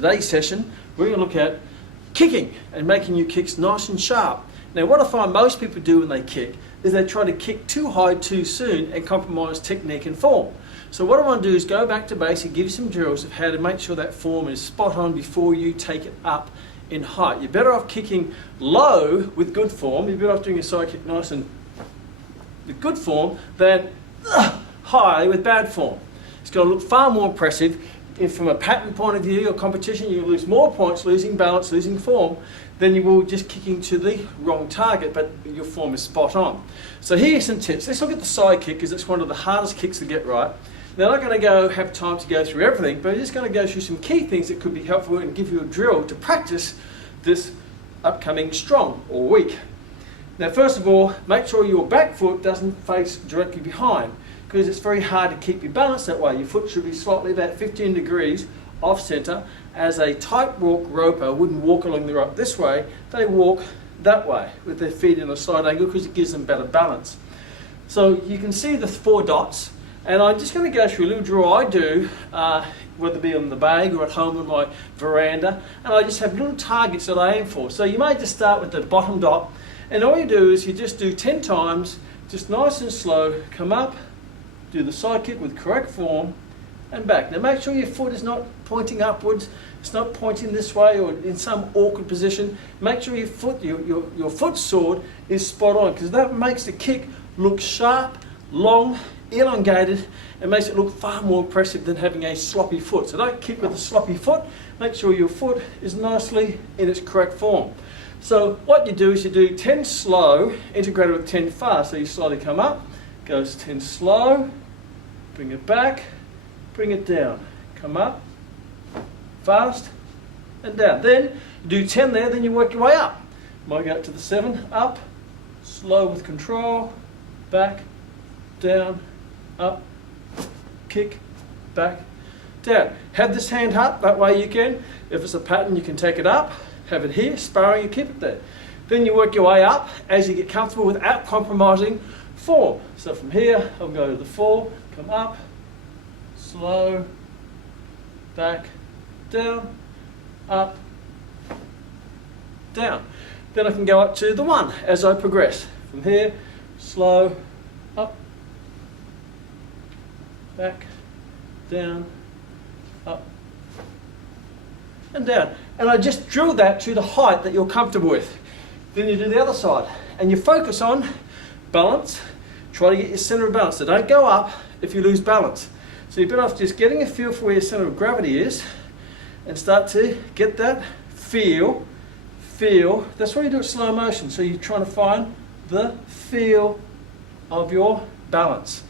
today's session, we're going to look at kicking and making your kicks nice and sharp. Now what I find most people do when they kick is they try to kick too high too soon and compromise technique and form. So what I want to do is go back to basic, give you some drills of how to make sure that form is spot on before you take it up in height. You're better off kicking low with good form, you're better off doing a side kick nice and with good form than high with bad form. It's going to look far more impressive. If from a pattern point of view or competition you lose more points losing balance, losing form, than you will just kicking to the wrong target, but your form is spot on. So here's some tips. Let's look at the side kick because it's one of the hardest kicks to get right. Now I'm not going to have time to go through everything, but I'm just going to go through some key things that could be helpful and give you a drill to practice this upcoming strong or week. Now first of all, make sure your back foot doesn't face directly behind, because it's very hard to keep your balance that way. Your foot should be slightly about 15 degrees off center. As a tightrope roper wouldn't walk along the rope this way, they walk that way with their feet in a side angle because it gives them better balance. So you can see the 4 dots, and I'm just going to go through a little drill I do, whether it be on the bag or at home on my veranda, and I just have little targets that I aim for. So you may just start with the bottom dot, and all you do is you just do 10 times, just nice and slow, come up, do the side kick with correct form, and back. Now make sure your foot is not pointing upwards, it's not pointing this way or in some awkward position. Make sure your foot, your foot sword is spot on, because that makes the kick look sharp, long, elongated, and makes it look far more impressive than having a sloppy foot. So don't kick with a sloppy foot, make sure your foot is nicely in its correct form. So what you do is you do 10 slow, integrated with 10 fast. So you slowly come up, goes 10 slow, bring it back, bring it down, come up, fast, and down. Then you do 10 there, then you work your way up. Might go up to the 7, up, slow with control, back, down, up, kick, back, down. Have this hand up, that way you can, if it's a pattern you can take it up, have it here, sparring and keep it there. Then you work your way up as you get comfortable without compromising form. So from here, I'll go to the 4, come up, slow, back, down, up, down. Then I can go up to the 1 as I progress. From here, slow, up, back, down, up, and down. And I just drill that to the height that you're comfortable with. Then you do the other side, and you focus on balance. Try to get your center of balance. So don't go up if you lose balance. So you're better off just getting a feel for where your center of gravity is and start to get that feel. That's why you do it slow motion. So you're trying to find the feel of your balance.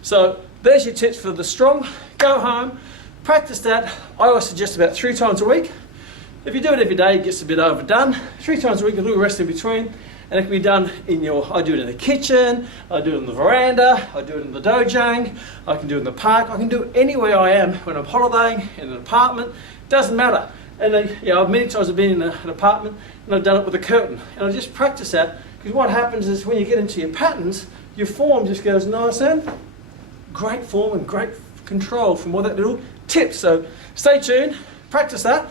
So there's your tips for the strong. Go home, practice that. I always suggest about 3 times a week. If you do it every day, it gets a bit overdone. 3 times a week, a little rest in between. And it can be done in I do it in the kitchen, I do it in the veranda, I do it in the dojang, I can do it in the park, I can do it anywhere I am when I'm holidaying, in an apartment, doesn't matter. And many times I've been in an apartment and I've done it with a curtain. And I just practice that, because what happens is when you get into your patterns, your form just goes nice and great form and great control from all that little tip. So stay tuned, practice that.